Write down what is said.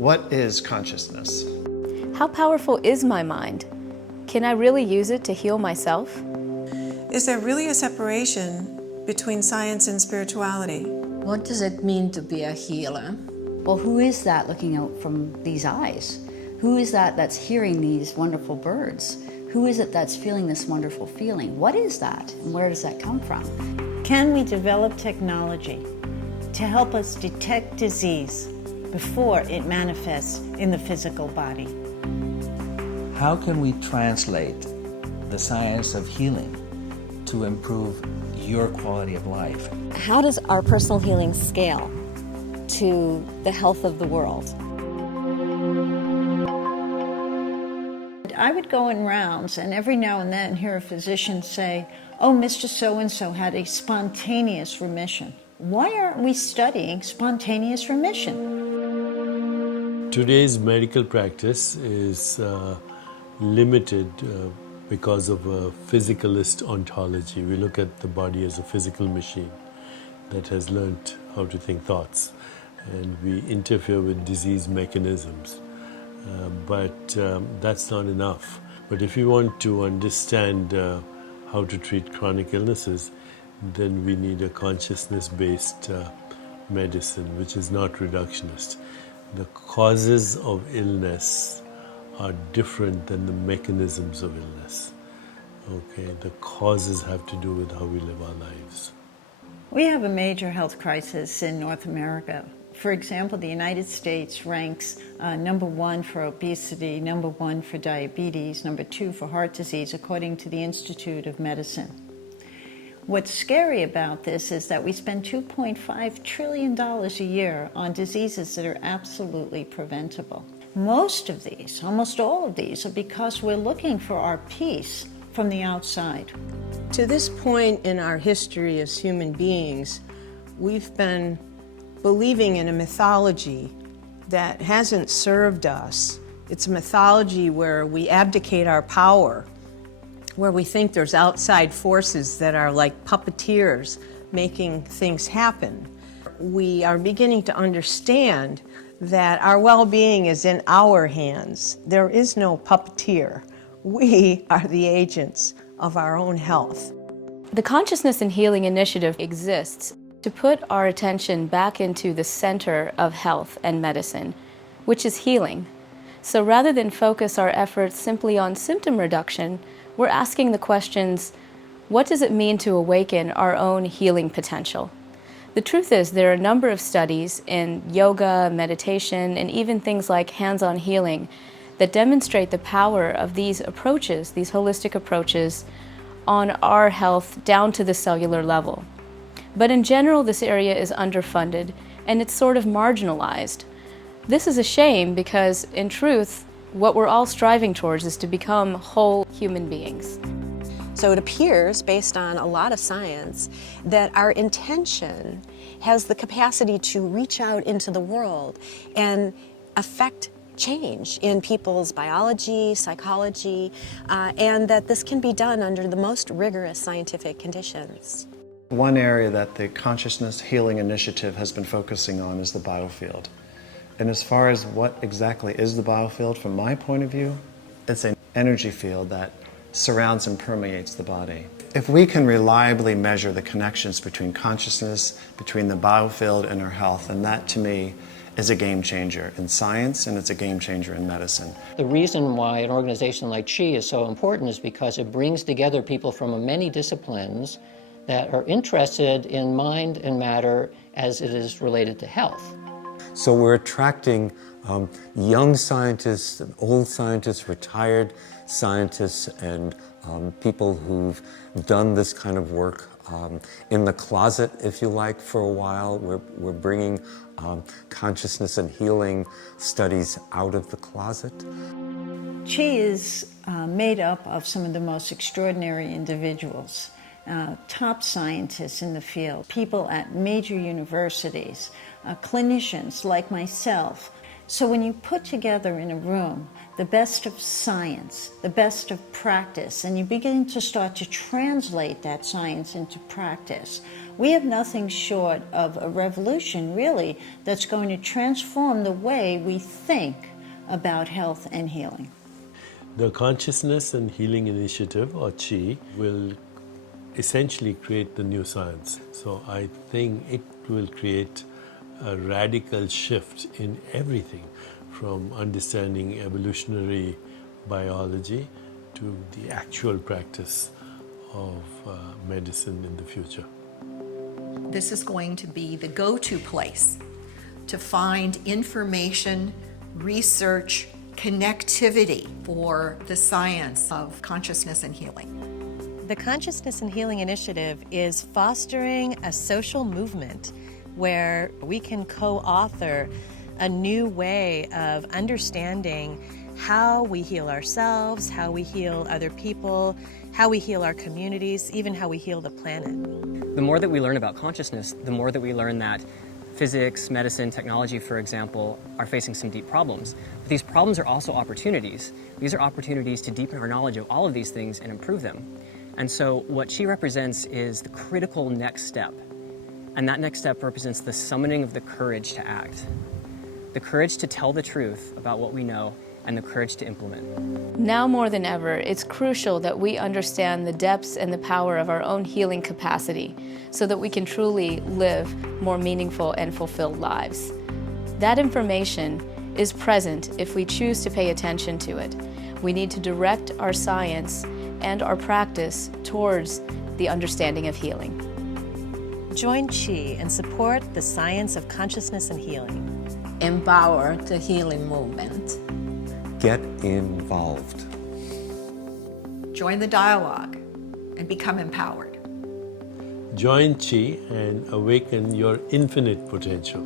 What is consciousness? How powerful is my mind? Can I really use it to heal myself? Is there really a separation between science and spirituality? What does it mean to be a healer? Well, who is that looking out from these eyes? Who is that that's hearing these wonderful birds? Who is it that's feeling this wonderful feeling? What is that, and where does that come from? Can we develop technology to help us detect disease before it manifests in the physical body? How can we translate the science of healing to improve your quality of life? How does our personal healing scale to the health of the world? I would go in rounds and every now and then hear a physician say, "Oh, Mr. So-and-so had a spontaneous remission." Why aren't we studying spontaneous remission? Today's medical practice is limited because of a physicalist ontology. We look at the body as a physical machine that has learned how to think thoughts, and we interfere with disease mechanisms. But that's not enough. But if you want to understand how to treat chronic illnesses, then we need a consciousness-based medicine, which is not reductionist. The causes of illness are different than the mechanisms of illness. Okay, the causes have to do with how we live our lives. We have a major health crisis in North America. For example, the United States ranks number 1 for obesity, number 1 for diabetes, number 2 for heart disease, according to the Institute of Medicine. What's scary about this is that we spend $2.5 trillion a year on diseases that are absolutely preventable. Most of these, almost all of these, are because we're looking for our peace from the outside. To this point in our history as human beings, we've been believing in a mythology that hasn't served us. It's a mythology where we abdicate our power, where we think there's outside forces that are like puppeteers making things happen. We are beginning to understand that our well-being is in our hands. There is no puppeteer. We are the agents of our own health. The Consciousness and Healing Initiative exists to put our attention back into the center of health and medicine, which is healing. So rather than focus our efforts simply on symptom reduction, we're asking the questions, what does it mean to awaken our own healing potential? The truth is, there are a number of studies in yoga, meditation, and even things like hands-on healing that demonstrate the power of these approaches, these holistic approaches, on our health down to the cellular level. But in general, this area is underfunded and it's sort of marginalized. This is a shame because, in truth, what we're all striving towards is to become whole human beings. So it appears, based on a lot of science, that our intention has the capacity to reach out into the world and affect change in people's biology, psychology, and that this can be done under the most rigorous scientific conditions. One area that the Consciousness Healing Initiative has been focusing on is the biofield. And as far as what exactly is the biofield, from my point of view, it's an energy field that surrounds and permeates the body. If we can reliably measure the connections between consciousness, between the biofield and our health, then that to me is a game changer in science, and it's a game changer in medicine. The reason why an organization like Chi is so important is because it brings together people from many disciplines that are interested in mind and matter as it is related to health. So we're attracting young scientists, old scientists, retired scientists, and people who've done this kind of work in the closet, if you like, for a while. We're bringing consciousness and healing studies out of the closet. Chi is made up of some of the most extraordinary individuals, top scientists in the field, people at major universities, clinicians like myself. So when you put together in a room the best of science, the best of practice, and you begin to start to translate that science into practice, We have nothing short of a revolution, really, that's going to transform the way we think about health and healing. The Consciousness and Healing Initiative, or CHI, will essentially create the new science. So I think it will create a radical shift in everything, from understanding evolutionary biology to the actual practice of medicine in the future. This is going to be the go-to place to find information, research, connectivity for the science of consciousness and healing. The Consciousness and Healing Initiative is fostering a social movement where we can co-author a new way of understanding how we heal ourselves, how we heal other people, how we heal our communities, even how we heal the planet. The more that we learn about consciousness, the more that we learn that physics, medicine, technology, for example, are facing some deep problems. But these problems are also opportunities. These are opportunities to deepen our knowledge of all of these things and improve them. And so what she represents is the critical next step. And that next step represents the summoning of the courage to act. The courage to tell the truth about what we know, and the courage to implement. Now more than ever, it's crucial that we understand the depths and the power of our own healing capacity so that we can truly live more meaningful and fulfilled lives. That information is present if we choose to pay attention to it. We need to direct our science and our practice towards the understanding of healing. Join CHI and support the science of consciousness and healing. Empower the healing movement. Get involved. Join the dialogue and become empowered. Join CHI and awaken your infinite potential.